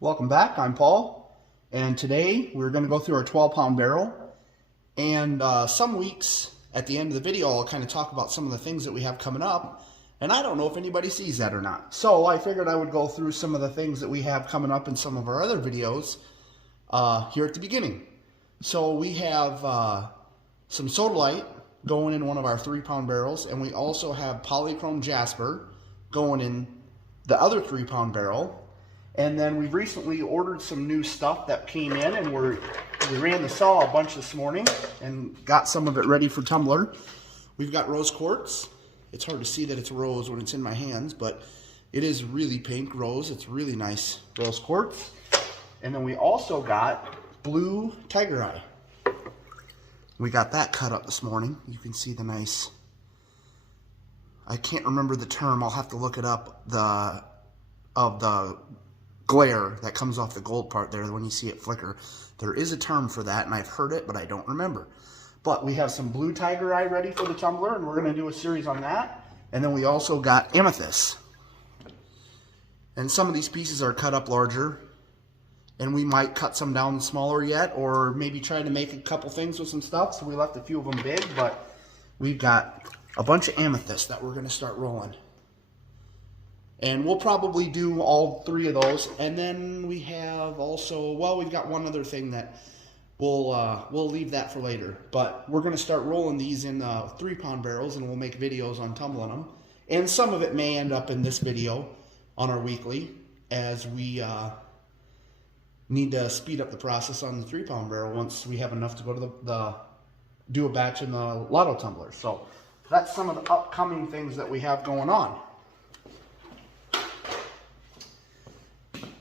Welcome back, I'm Paul, and today we're going to go through our 12-pound barrel, and some weeks at the end of the video I'll kind of talk about some of the things that we have coming up, and I don't know if anybody sees that or not. So I figured I would go through some of the things that we have coming up in some of our other videos here at the beginning. So we have some sodalite going in one of our 3-pound barrels, and we also have polychrome jasper going in the other 3-pound barrel. And then we've recently ordered some new stuff that came in, and we ran the saw a bunch this morning and got some of it ready for tumbler. We've got rose quartz. It's hard to see that it's rose when it's in my hands, but it is really pink rose. It's really nice rose quartz. And then we also got blue tiger eye. We got that cut up this morning. You can see the nice, I can't remember the term, I'll have to look it up, of the glare that comes off the gold part there when you see it flicker. There is a term for that, and I've heard it, but I don't remember. But we have some blue tiger eye ready for the tumbler, and we're going to do a series on that. And then we also got amethyst. And some of these pieces are cut up larger, and we might cut some down smaller yet, or maybe try to make a couple things with some stuff. So we left a few of them big, but we've got a bunch of amethyst that we're going to start rolling. And we'll probably do all 3 of those. And then we have also, well, we've got one other thing that we'll leave that for later. But we're going to start rolling these in 3-pound barrels, and we'll make videos on tumbling them. And some of it may end up in this video on our weekly, as we need to speed up the process on the 3-pound barrel once we have enough to go to do a batch in the lotto tumbler. So that's some of the upcoming things that we have going on.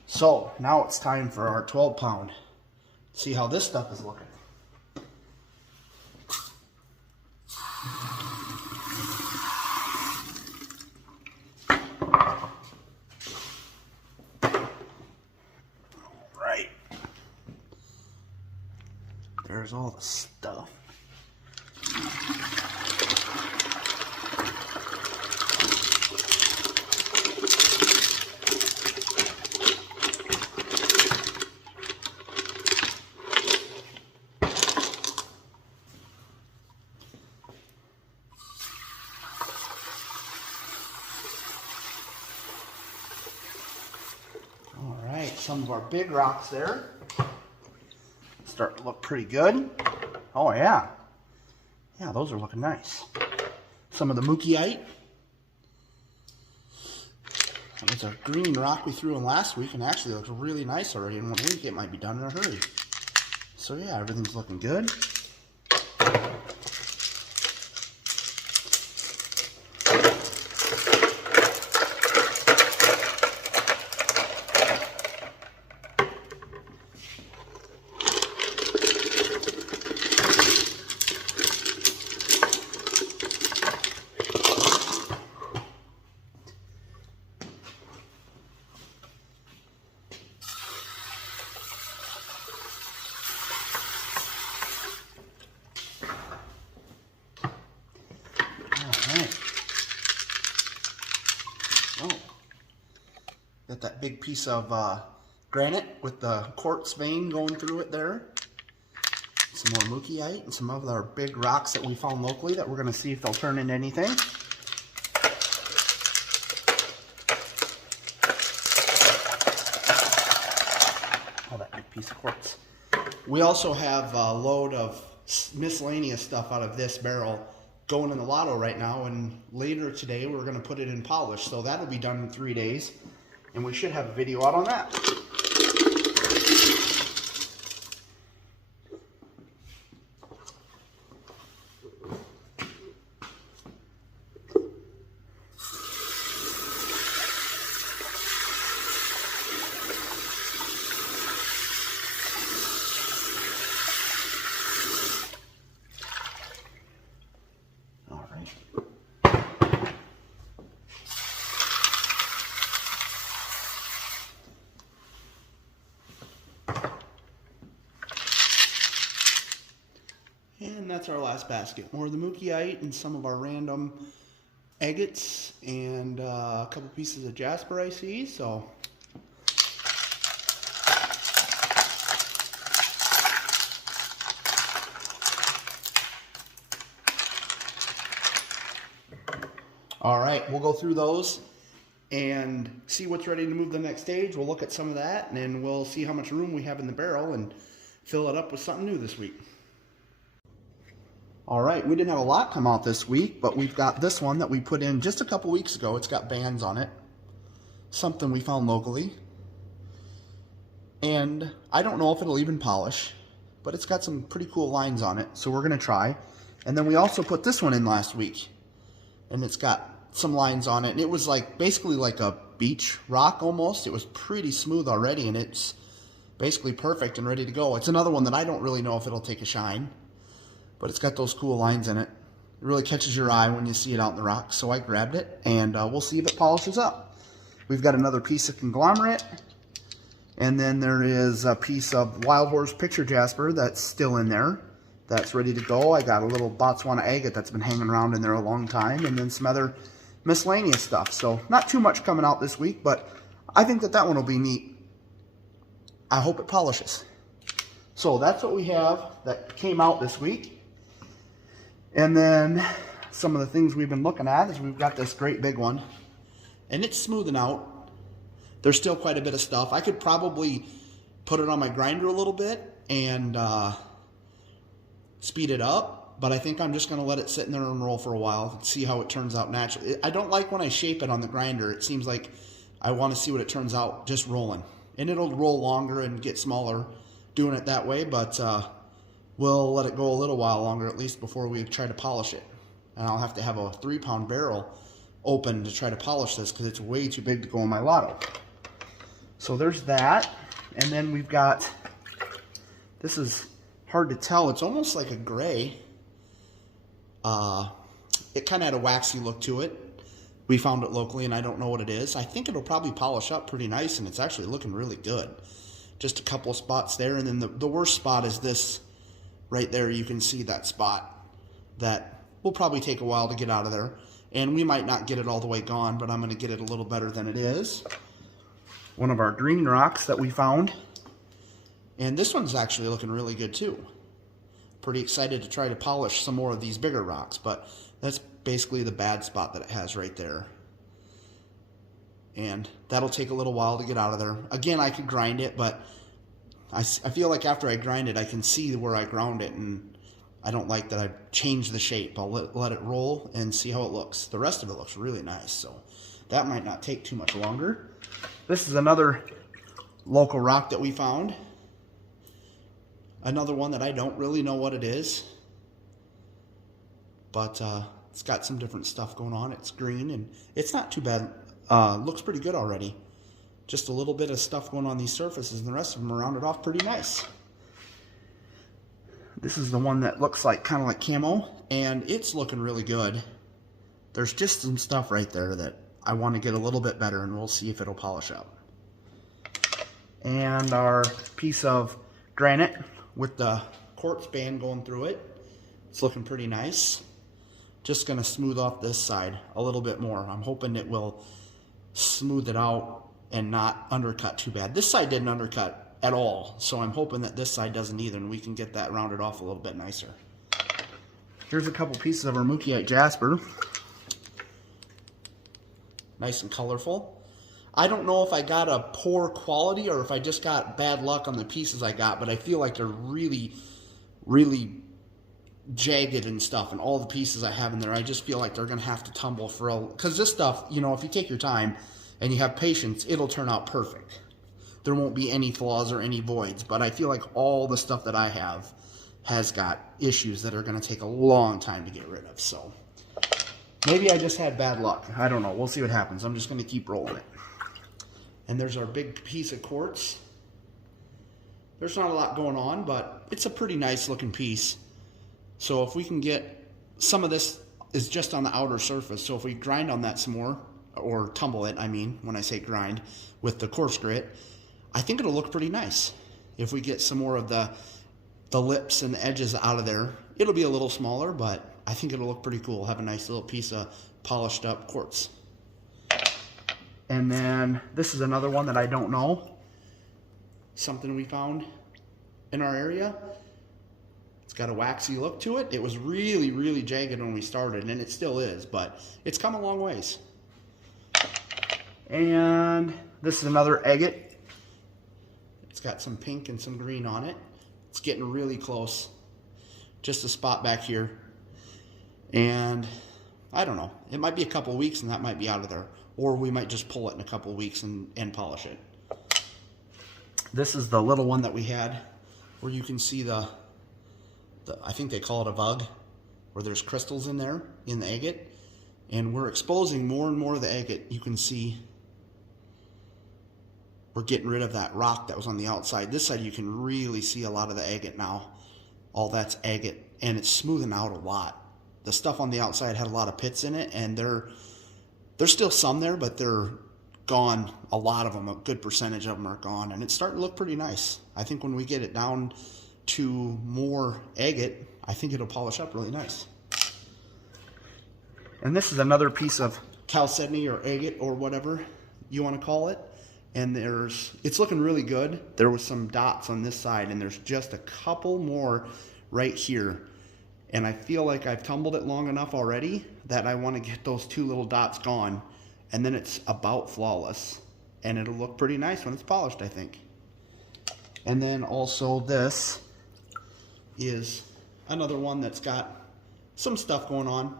So now it's time for our 12-pound. See how this stuff is looking. All right. There's all the stuff. Some of our big rocks there start to look pretty good. Oh yeah, those are looking nice. Some of the mookieite. That was a green rock we threw in last week, and actually looks really nice already. In 1 week it might be done in a hurry. So yeah, everything's looking good. Got that big piece of granite with the quartz vein going through it there. Some more mookieite and some of our big rocks that we found locally that we're going to see if they'll turn into anything. Oh, that big piece of quartz. We also have a load of miscellaneous stuff out of this barrel going in the lotto right now, and later today we're going to put it in polish, so that'll be done in 3 days. And we should have a video out on that. All right. And that's our last basket. More of the mookieite and some of our random agates and a couple pieces of jasper I see. So All right, we'll go through those and see what's ready to move to the next stage. We'll look at some of that, and then we'll see how much room we have in the barrel and fill it up with something new this week. All right, we didn't have a lot come out this week, but we've got this one that we put in just a couple weeks ago. It's got bands on it, something we found locally. And I don't know if it'll even polish, but it's got some pretty cool lines on it, so we're gonna try. And then we also put this one in last week, and it's got some lines on it, and it was like basically like a beach rock almost. It was pretty smooth already, and it's basically perfect and ready to go. It's another one that I don't really know if it'll take a shine, but it's got those cool lines in it. It really catches your eye when you see it out in the rocks, so I grabbed it, and we'll see if it polishes up. We've got another piece of conglomerate, and then there is a piece of Wild Horse Picture Jasper that's still in there. That's ready to go. I got a little Botswana agate that's been hanging around in there a long time, and then some other miscellaneous stuff. So not too much coming out this week, but I think that one will be neat. I hope it polishes. So that's what we have that came out this week. And then some of the things we've been looking at is we've got this great big one, and it's smoothing out. There's still quite a bit of stuff. I could probably put it on my grinder a little bit and speed it up, but I think I'm just going to let it sit in there and roll for a while and see how it turns out naturally. I don't like when I shape it on the grinder. It seems like I want to see what it turns out just rolling. And it'll roll longer and get smaller doing it that way, but we'll let it go a little while longer at least before we try to polish it. And I'll have to have a 3-pound barrel open to try to polish this because it's way too big to go in my lotto. So there's that. And then we've got, this is hard to tell. It's almost like a gray. It kind of had a waxy look to it. We found it locally, and I don't know what it is. I think it'll probably polish up pretty nice, and it's actually looking really good. Just a couple of spots there, and then the worst spot is this right there. You can see that spot. That will probably take a while to get out of there, and we might not get it all the way gone, but I'm going to get it a little better than it is. One of our green rocks that we found. And this one's actually looking really good too. Pretty excited to try to polish some more of these bigger rocks, but that's basically the bad spot that it has right there. And that'll take a little while to get out of there. Again, I could grind it, but I feel like after I grind it, I can see where I ground it, and I don't like that I've changed the shape. I'll let it roll and see how it looks. The rest of it looks really nice, so that might not take too much longer. This is another local rock that we found. Another one that I don't really know what it is, but it's got some different stuff going on. It's green, and it's not too bad. Looks pretty good already. Just a little bit of stuff going on these surfaces, and the rest of them are rounded off pretty nice. This is the one that looks like kind of like camo, and it's looking really good. There's just some stuff right there that I want to get a little bit better, and we'll see if it'll polish up. And our piece of granite with the quartz band going through it. It's looking pretty nice. Just going to smooth off this side a little bit more. I'm hoping it will smooth it out and not undercut too bad. This side didn't undercut at all, so I'm hoping that this side doesn't either, and we can get that rounded off a little bit nicer. Here's a couple pieces of our Mookiite Jasper. Nice and colorful. I don't know if I got a poor quality or if I just got bad luck on the pieces I got, but I feel like they're really, really jagged and stuff, and all the pieces I have in there, I just feel like they're going to have to tumble for a, because this stuff, you know, if you take your time and you have patience, it'll turn out perfect. There won't be any flaws or any voids, but I feel like all the stuff that I have has got issues that are going to take a long time to get rid of, so maybe I just had bad luck. I don't know. We'll see what happens. I'm just going to keep rolling it. And there's our big piece of quartz. There's not a lot going on, but it's a pretty nice looking piece. So if we can get, some of this is just on the outer surface, so if we grind on that some more, or tumble it, I mean, when I say grind, with the coarse grit, I think it'll look pretty nice. If we get some more of the lips and the edges out of there, it'll be a little smaller, but I think it'll look pretty cool. Have a nice little piece of polished up quartz. And then this is another one that I don't know. Something we found in our area. It's got a waxy look to it. It was really, really jagged when we started, and it still is, but it's come a long ways. And this is another agate. It's got some pink and some green on it. It's getting really close. Just a spot back here. And I don't know. It might be a couple weeks and that might be out of there. Or we might just pull it in a couple weeks and polish it. This is the little one that we had where you can see the I think they call it a vug, where there's crystals in there in the agate. And we're exposing more and more of the agate. You can see we're getting rid of that rock that was on the outside. This side you can really see a lot of the agate now. All that's agate, and it's smoothing out a lot. The stuff on the outside had a lot of pits in it, and there's still some there, but they're gone. A lot of them, a good percentage of them are gone, and it's starting to look pretty nice. I think when we get it down to more agate, I think it'll polish up really nice. And this is another piece of chalcedony or agate or whatever you want to call it. And it's looking really good. There was some dots on this side, and there's just a couple more right here. And I feel like I've tumbled it long enough already that I want to get those two little dots gone. And then it's about flawless. And it'll look pretty nice when it's polished, I think. And then also this is another one that's got some stuff going on.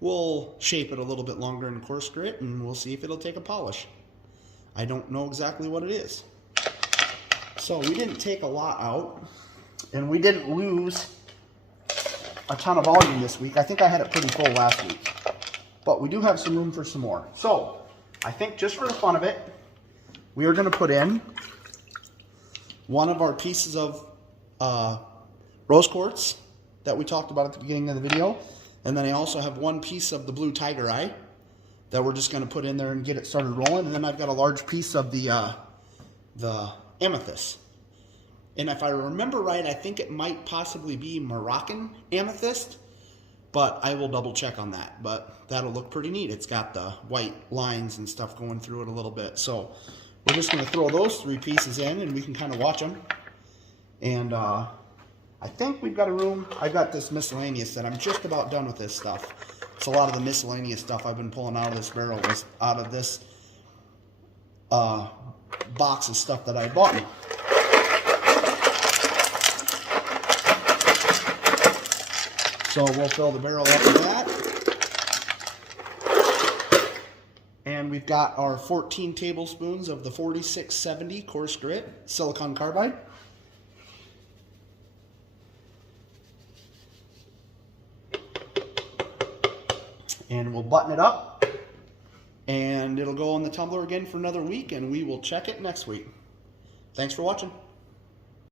We'll shape it a little bit longer in coarse grit, and we'll see if it'll take a polish. I don't know exactly what it is. So we didn't take a lot out, and we didn't lose a ton of volume this week. I think I had it pretty full last week, but we do have some room for some more. So I think just for the fun of it, we are going to put in one of our pieces of rose quartz that we talked about at the beginning of the video, and then I also have one piece of the blue tiger eye that we're just going to put in there and get it started rolling. And then I've got a large piece of the amethyst. And if I remember right, I think it might possibly be Moroccan amethyst, but I will double check on that. But that'll look pretty neat. It's got the white lines and stuff going through it a little bit. So we're just going to throw those three pieces in, and we can kind of watch them. And I think we've got a room. I've got this miscellaneous set. I'm just about done with this stuff. So a lot of the miscellaneous stuff I've been pulling out of this barrel was out of this box of stuff that I bought me. So we'll fill the barrel up with that. And we've got our 14 tablespoons of the 4670 coarse grit silicon carbide. And we'll button it up, and it'll go on the tumbler again for another week, and we will check it next week. Thanks for watching.